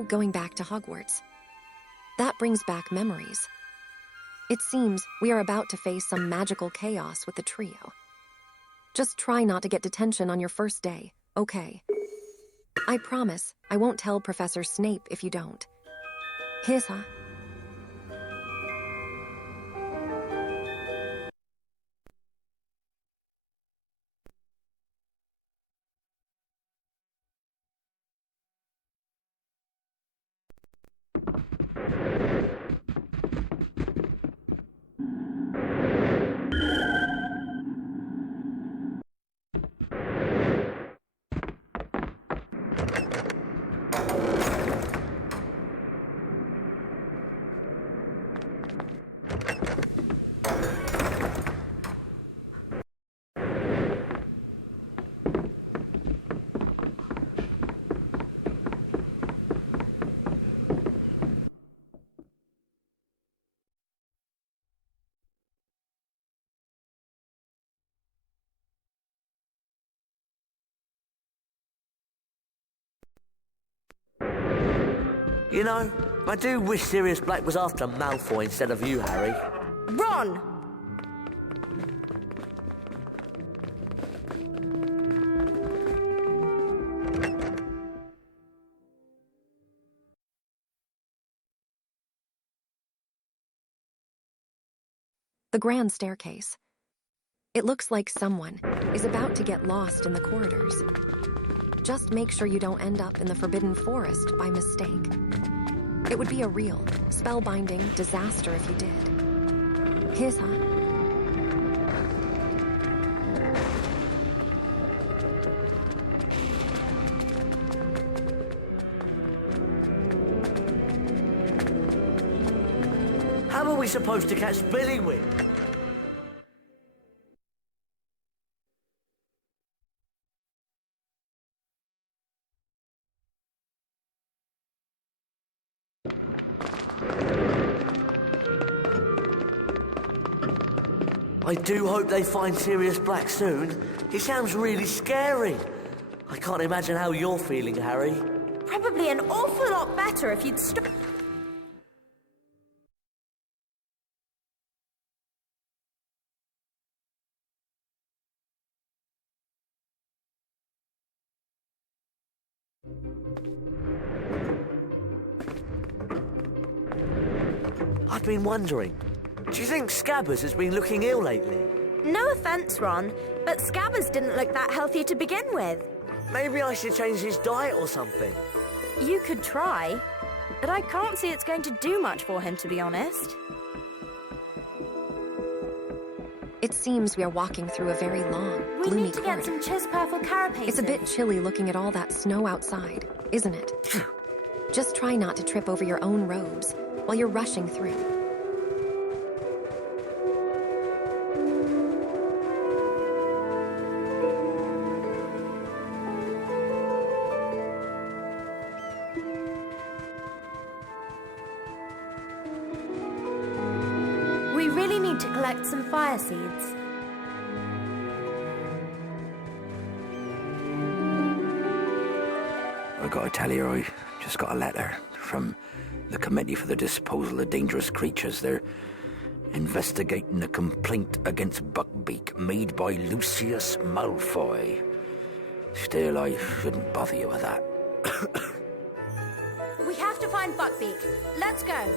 going back to Hogwarts. That brings back memories. It seems we are about to face some magical chaos with the trio. Just try not to get detention on your first day, okay? I promise I won't tell Professor Snape if you don't. His, huh? You know, I do wish Sirius Black was after Malfoy instead of you, Harry. Ron! The grand staircase. It looks like someone is about to get lost in the corridors. Just make sure you don't end up in the Forbidden Forest by mistake. It would be a real, spellbinding disaster if you did. His, huh? How are we supposed to catch Billywig? I do hope they find Sirius Black soon. He sounds really scary. I can't imagine how you're feeling, Harry. Probably an awful lot better if you'd stop. I've been wondering, do you think Scabbers has been looking ill lately? No offence, Ron, but Scabbers didn't look that healthy to begin with. Maybe I should change his diet or something. You could try, but I can't see it's going to do much for him, to be honest. It seems we are walking through a very long, We gloomy need to corridor. get some Chiz-Purple carapaces. It's a bit chilly looking at all that snow outside, isn't it? Just try not to trip over your own robes while you're rushing through. We really need to collect some fire seeds. I gotta tell you, I just got a letter from the Committee for the Disposal of Dangerous Creatures. They're investigating a complaint against Buckbeak made by Lucius Malfoy. Still, I shouldn't bother you with that. We have to find Buckbeak. Let's go.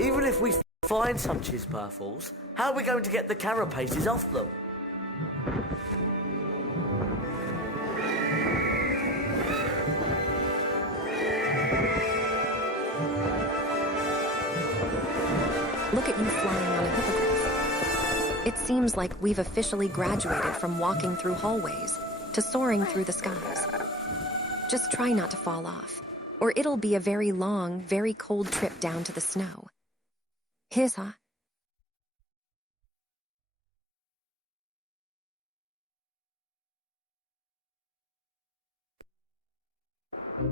Even if we find some Chiz-Purples, how are we going to get the carapaces off them? Look at you flying on a hippogriff. It seems like we've officially graduated from walking through hallways to soaring through the skies. Just try not to fall off, or it'll be a very long, very cold trip down to the snow. His, huh? We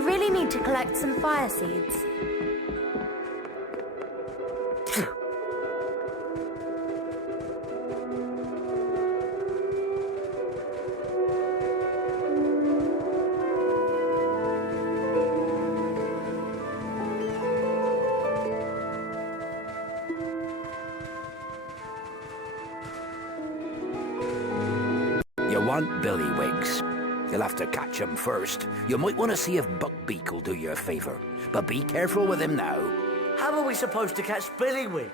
really need to collect some fire seeds. You want Billy Wigs. You'll have to catch him first. You might want to see if Buckbeak will do you a favour. But be careful with him now. How are we supposed to catch Billywigs?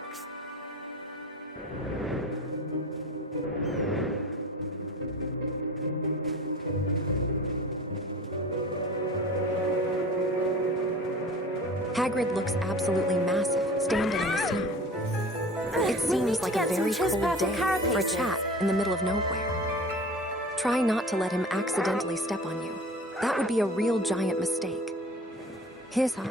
Hagrid looks absolutely massive, standing in the snow. It We need seems to like a get some very choice cold purple day for a carapaces. chat in the middle of nowhere. Try not to let him accidentally step on you. That would be a real giant mistake. Here's how.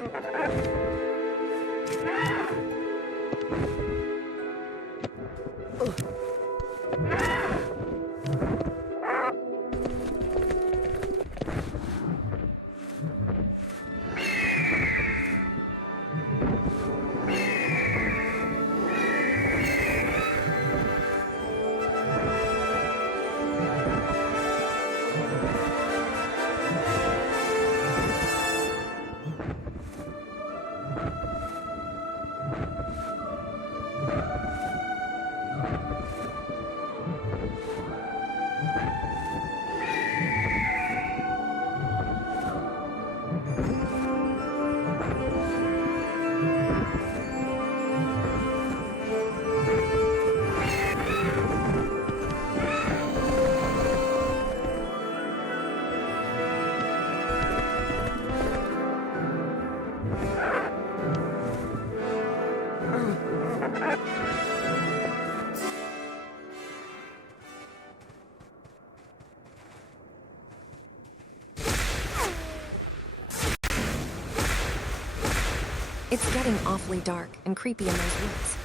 It's getting awfully dark and creepy in those woods.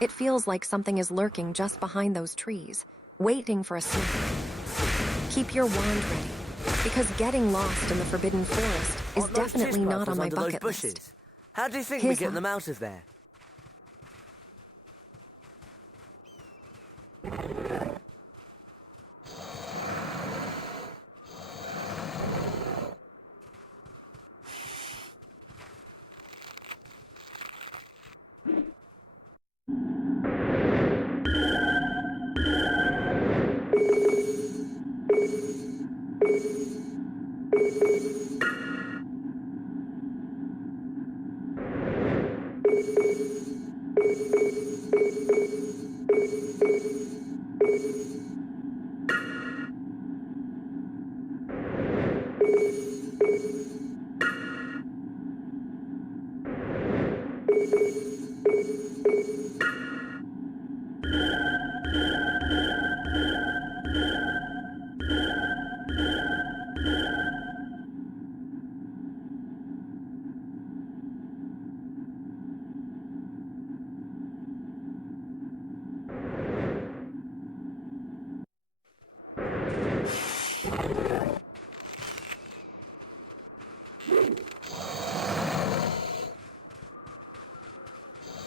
It feels like something is lurking just behind those trees, waiting for a snack. Keep your wand ready, because getting lost in the Forbidden Forest is Aren't those definitely not chispathers on my under those bucket bushes? list. How do you think Here's we get how. them out of there?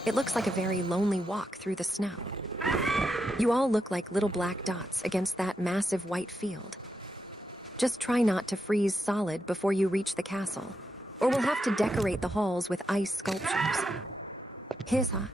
It looks like a very lonely walk through the snow. You all look like little black dots against that massive white field. Just try not to freeze solid before you reach the castle, or we'll have to decorate the halls with ice sculptures. Here's how.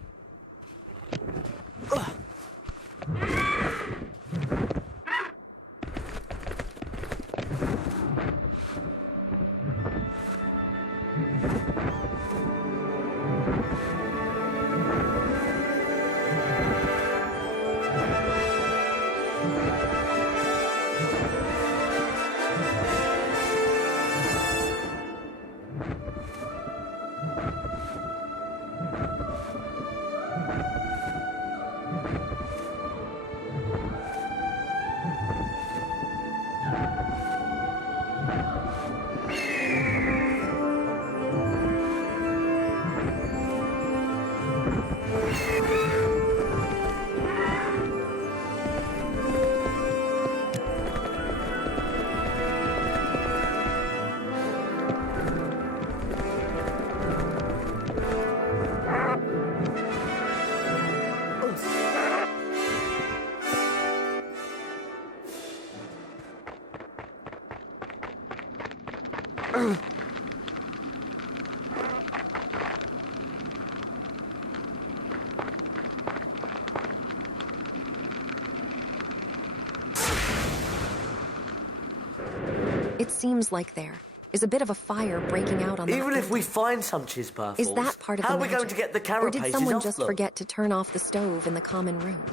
It seems like there is a bit of a fire breaking out on that Even if we building. find some chisparfles, Is that part of how the are we going magic? to get the Or did carapaces someone off just them? forget to turn off the stove in the common room?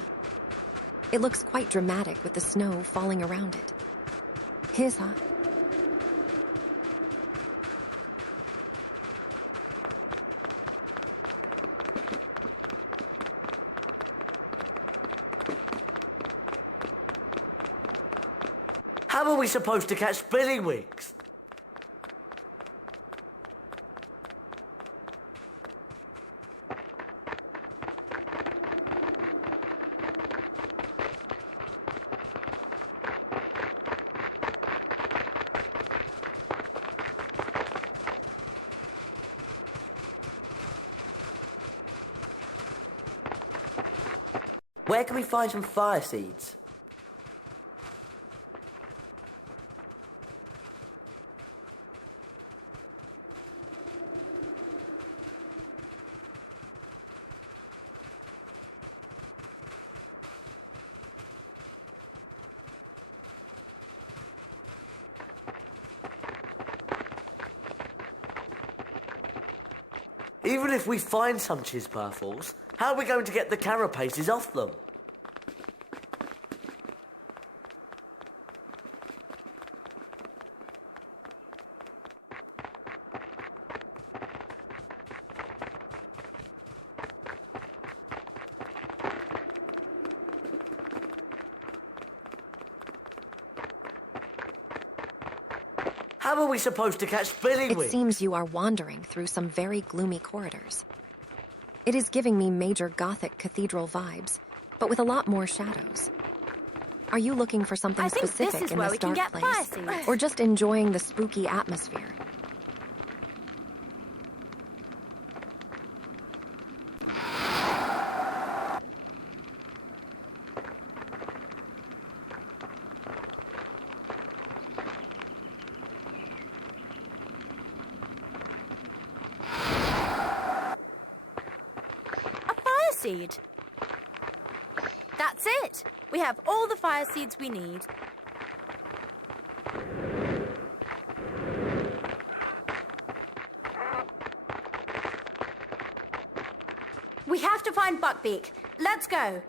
It looks quite dramatic with the snow falling around it. Here's her. How are we supposed to catch billywinks? Where can we find some fire seeds? Even if we find some chisparfles, how are we going to get the carapaces off them? How are we supposed to catch billywinks? It seems you are wandering through some very gloomy corridors. It is giving me major Gothic cathedral vibes, but with a lot more shadows. Are you looking for something I think specific this is in where this we can dark get place? fire seeds. Or just enjoying the spooky atmosphere? Seed. That's it. We have all the fire seeds we need. We have to find Buckbeak. Let's go.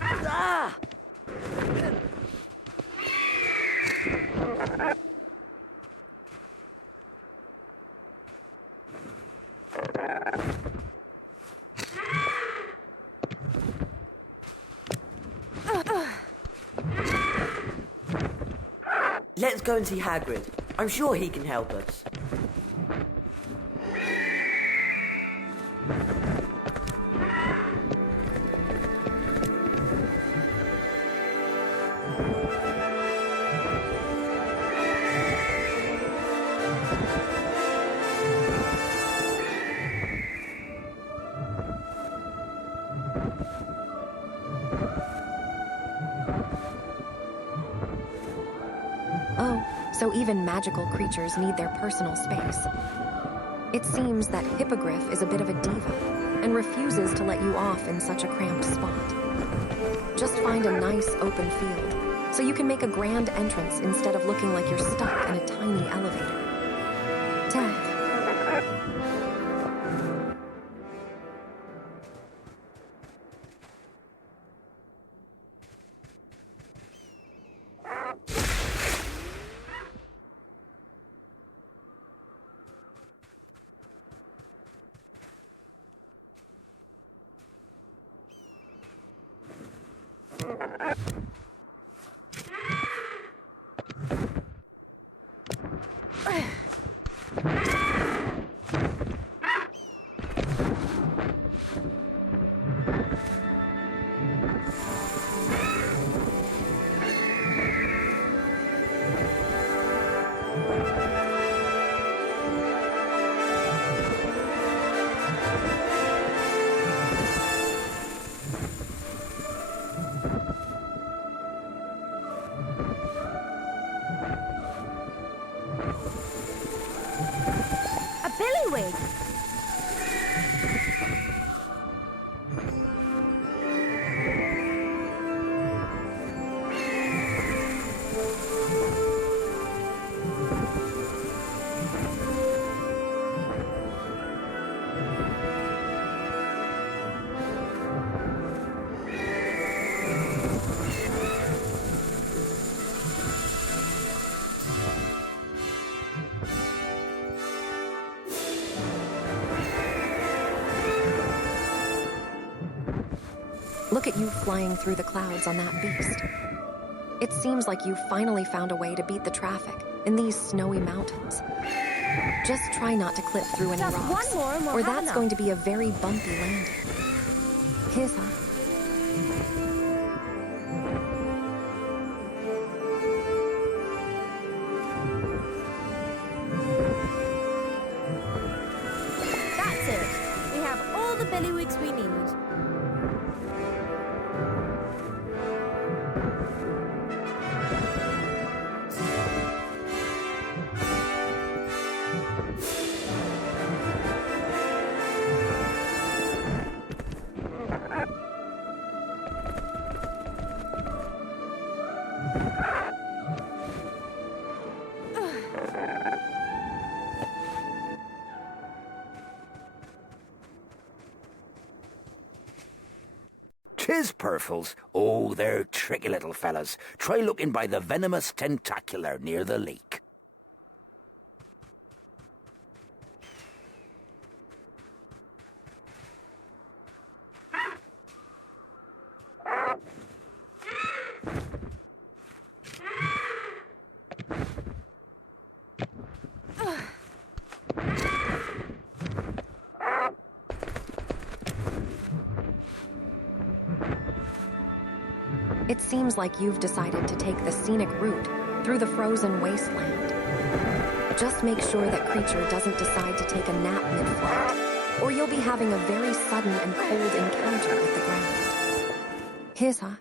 Ah! Let's go and see Hagrid. I'm sure he can help us. Oh, so even magical creatures need their personal space. It seems that Hippogriff is a bit of a diva and refuses to let you off in such a cramped spot. Just find a nice open field so you can make a grand entrance instead of looking like you're stuck in a tiny elevator. Tev. Look at you flying through the clouds on that beast. It seems like you finally found a way to beat the traffic in these snowy mountains. Just try not to clip through any Just rocks, one more and we'll or have that's enough. going to be a very bumpy landing. Here's huh? That's it. We have all the billywigs we need. Chisperfles? Oh, they're tricky little fellas. Try looking by the venomous tentacular near the lake. It seems like you've decided to take the scenic route through the frozen wasteland. Just make sure that creature doesn't decide to take a nap mid-flight, or you'll be having a very sudden and cold encounter with the ground. Here's huh?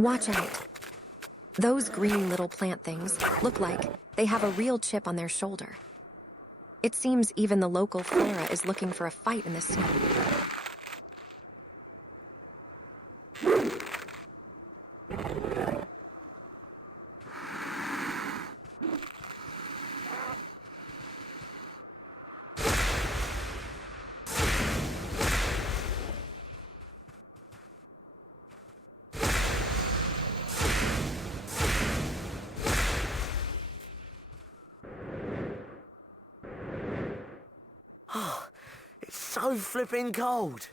Watch out. Those green little plant things look like they have a real chip on their shoulder. It seems even the local flora is looking for a fight in the snow. It's so flipping cold.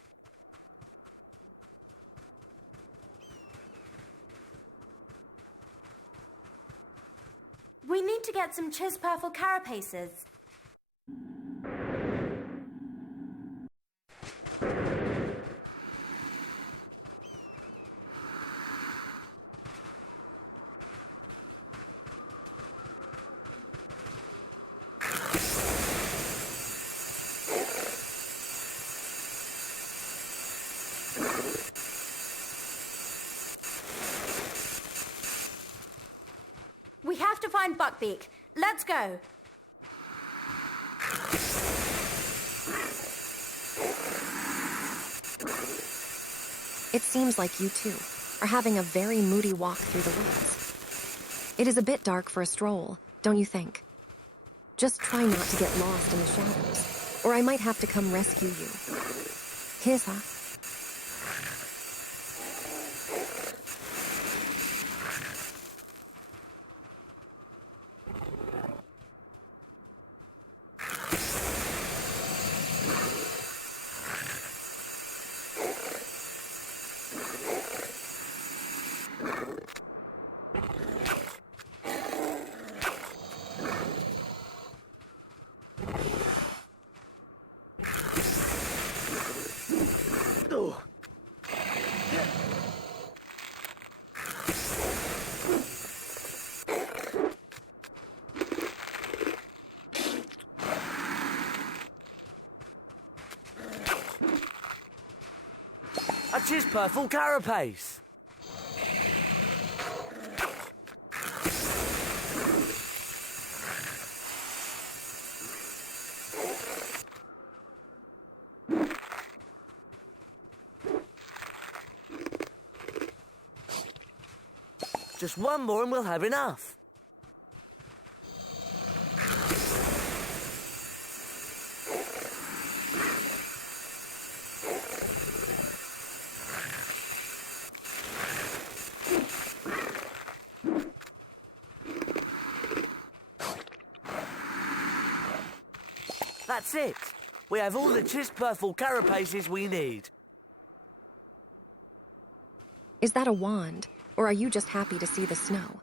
We need to get some Chisperfle carapaces. We have to find Buckbeak. Let's go. It seems like you two are having a very moody walk through the woods. It is a bit dark for a stroll, don't you think? Just try not to get lost in the shadows, or I might have to come rescue you. Here's huh? Chisperful carapace! Just one more and we'll have enough. That's it. We have all the Chisperful carapaces we need. Is that a wand, or are you just happy to see the snow?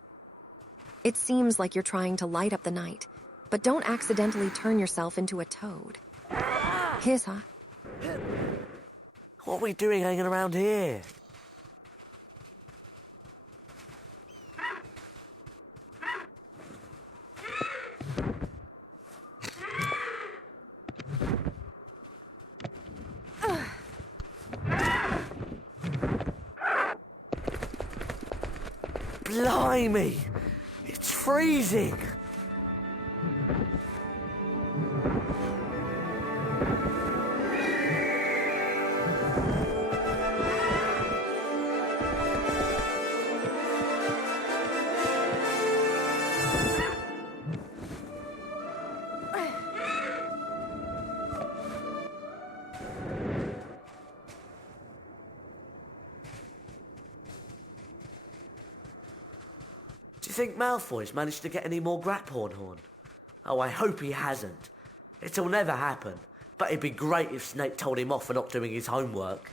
It seems like you're trying to light up the night, but don't accidentally turn yourself into a toad. Here's huh? What are we doing hanging around here? Blimey! It's freezing! Do you think Malfoy's managed to get any more Graphorn horn? Oh, I hope he hasn't. It'll never happen, but it'd be great if Snape told him off for not doing his homework.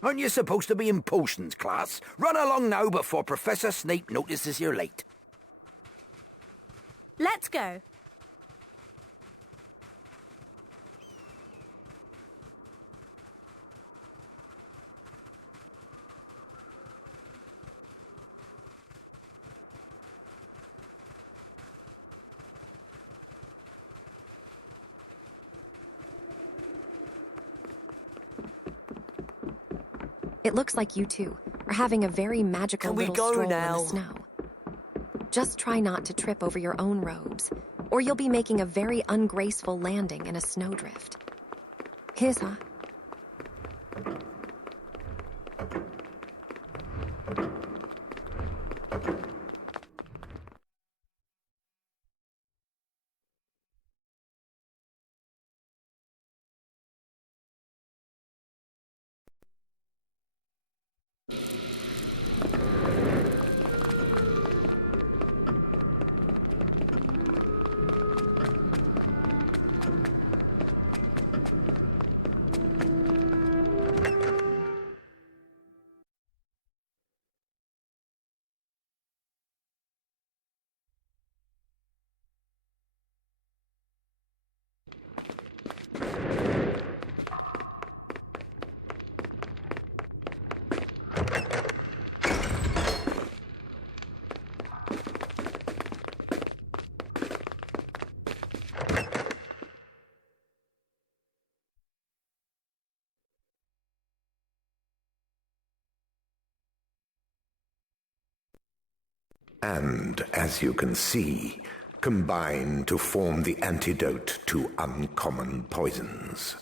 Aren't you supposed to be in potions class? Run along now before Professor Snape notices you're late. Let's go. It looks like you two are having a very magical Can we little go stroll now? in the snow. Just try not to trip over your own robes, or you'll be making a very ungraceful landing in a snowdrift. Here's huh? And, as you can see, combine to form the antidote to uncommon poisons,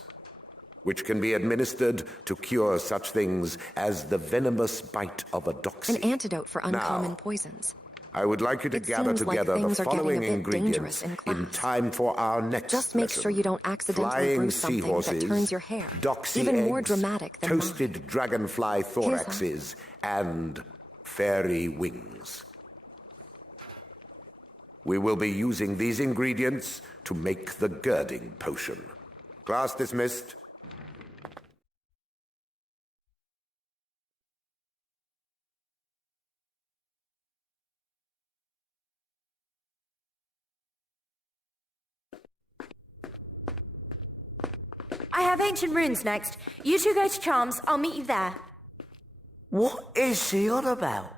which can be administered to cure such things as the venomous bite of a doxy. An antidote for uncommon Now, poisons. I would like you to It gather seems like together the things are getting following a bit ingredients dangerous in class. time for our next Just make lesson. sure you don't accidentally Flying brew something that seahorses, turns your hair. doxy Even eggs, more dramatic than toasted mine. dragonfly thoraxes, and fairy wings. We will be using these ingredients to make the girding potion. Class dismissed. I have ancient runes next. You two go to Charms. I'll meet you there. What is she on about?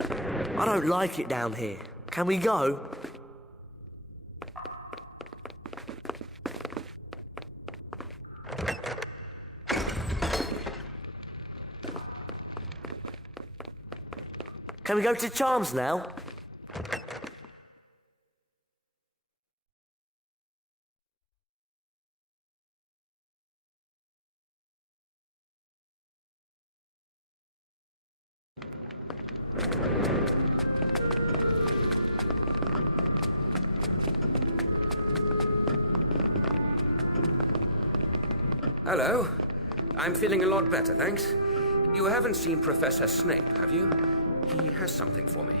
I don't like it down here. Can we go? Can we go to Charms now? Hello. I'm feeling a lot better, thanks. You haven't seen Professor Snape, have you? He has something for me.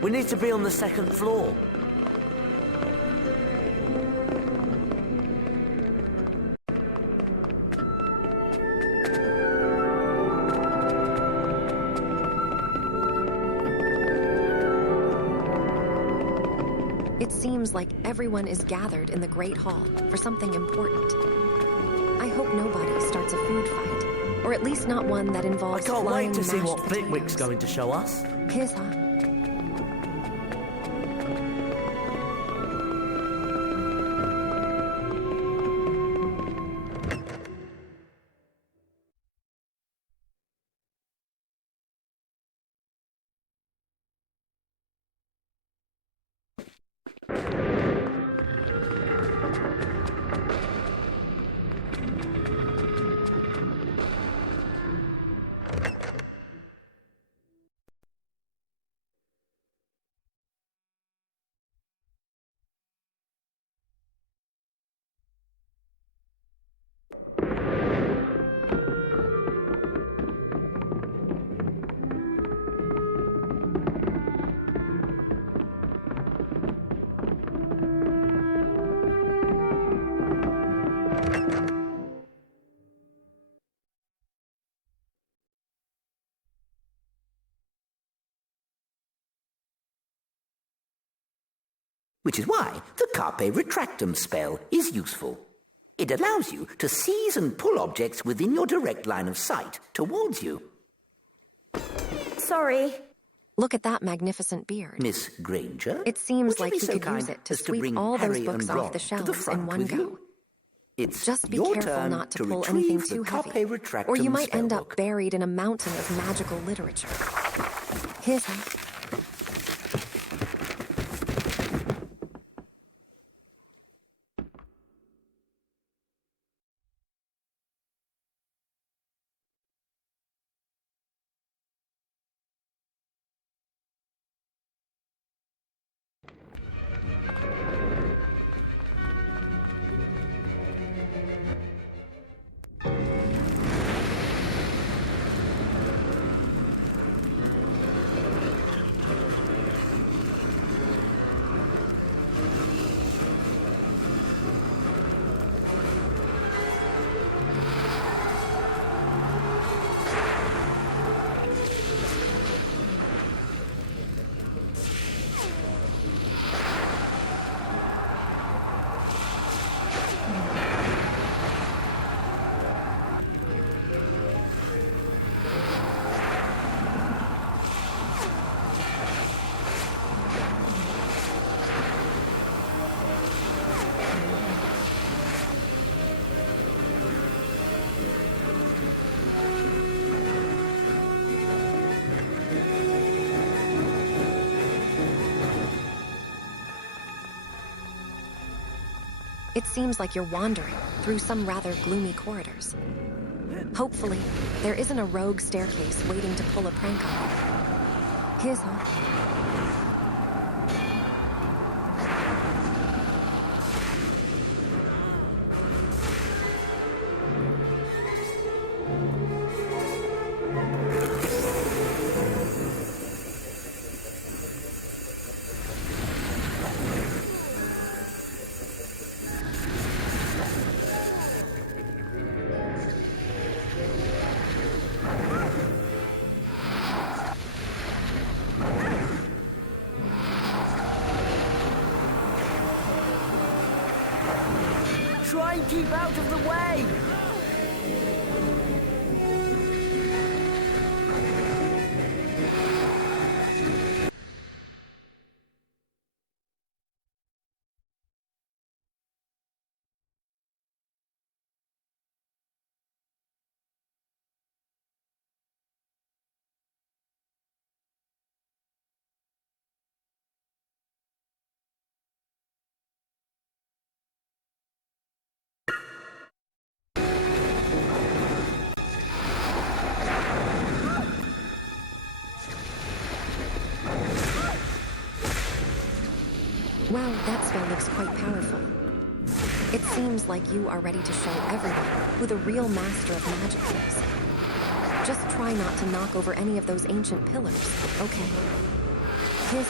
We need to be on the second floor. It seems like everyone is gathered in the Great Hall for something important. I hope nobody starts a food fight, or at least not one that I involves can't flying wait to see mashed what Flitwick's potatoes. going to show us. Here's her. Which is why the Carpe Retractum spell is useful. It allows you to seize and pull objects within your direct line of sight towards you. Sorry. Look at that magnificent beard. Miss Granger? It seems would you like be he so could kind use it to as sweep bring all those Harry books and off the Ron to shelves in front one with go. you? It's Just be your careful turn not to to pull retrieve anything too the Carpe heavy, Retractum or you might end up spellbook. buried in a mountain of magical literature. Here's her. It seems like you're wandering through some rather gloomy corridors. Hopefully, there isn't a rogue staircase waiting to pull a prank on you. Here's her. Try and keep out of the way! Well, that spell looks quite powerful. It seems like you are ready to show everyone who the real master of magic is. Just try not to knock over any of those ancient pillars, okay? Here's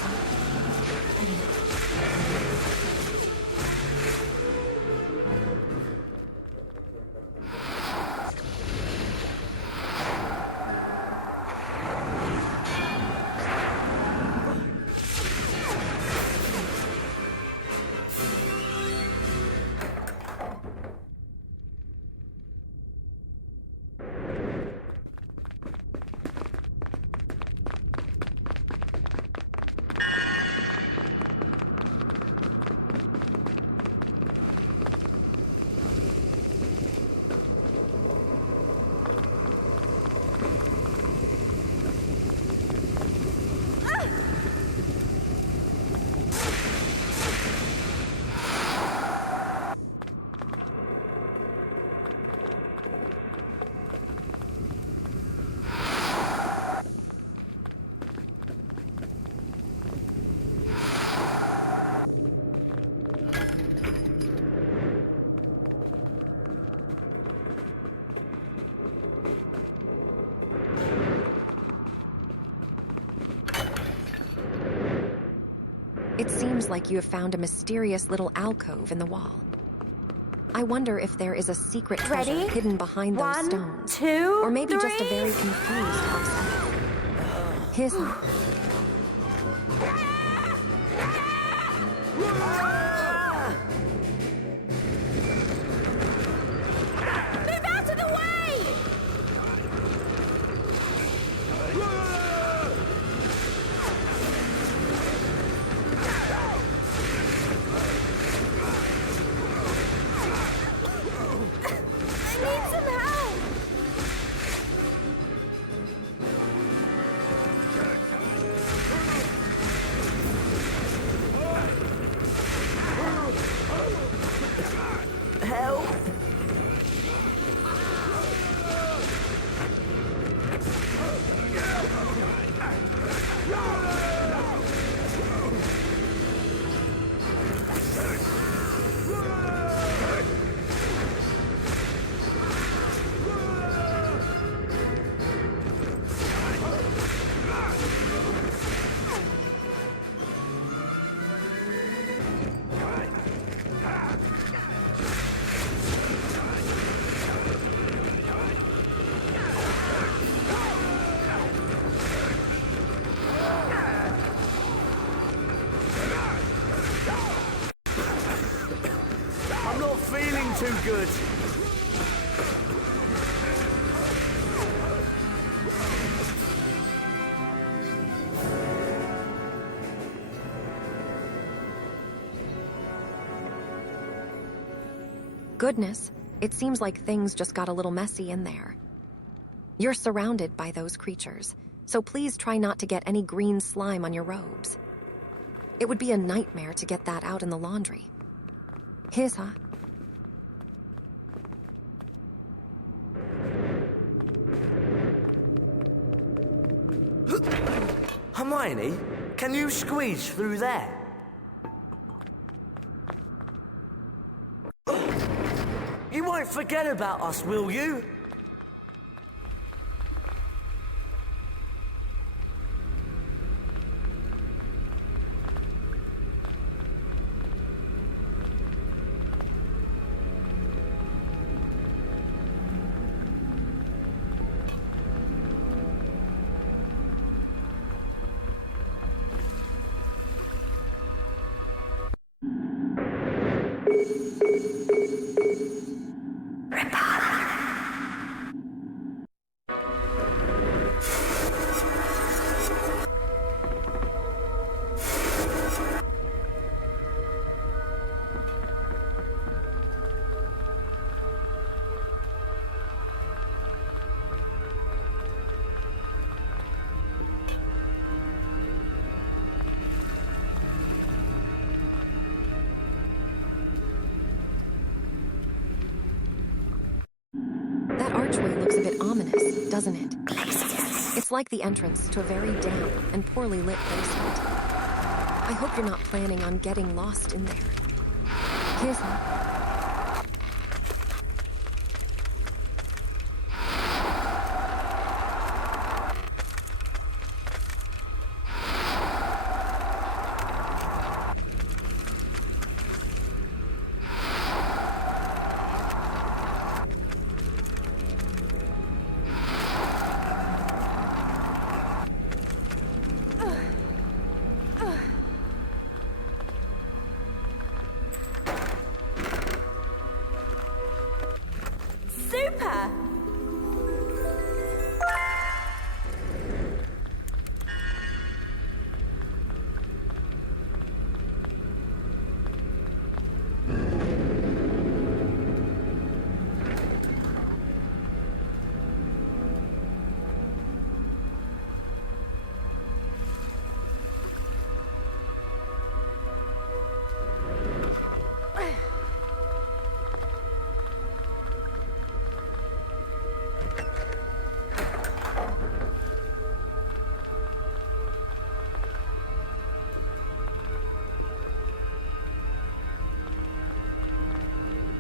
It seems like you have found a mysterious little alcove in the wall. I wonder if there is a secret treasure Ready? hidden behind those 1, stones. 2, Or maybe just a 3. very confused house elf. His... Move out of the way! I need some help! Help! I'm not feeling too good. Goodness, it seems like things just got a little messy in there. You're surrounded by those creatures, so please try not to get any green slime on your robes. It would be a nightmare to get that out in the laundry. Here's huh? Hermione, can you squeeze through there? You won't forget about us, will you? archway looks a bit ominous, doesn't it? It's like the entrance to a very damp and poorly lit basement. I hope you're not planning on getting lost in there. Here's one. Super!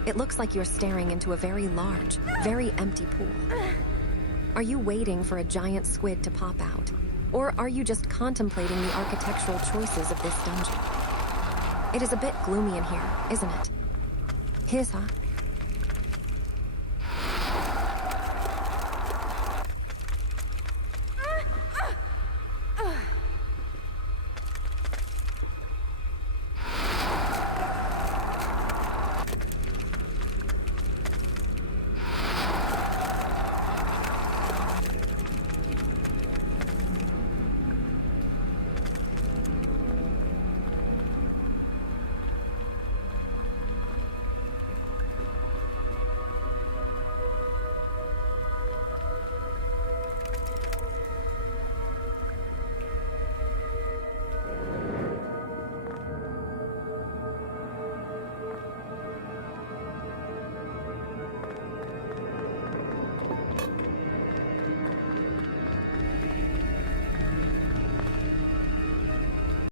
It looks like you're staring into a very large, very empty pool. Are you waiting for a giant squid to pop out? Or are you just contemplating the architectural choices of this dungeon? It is a bit gloomy in here, isn't it? Here's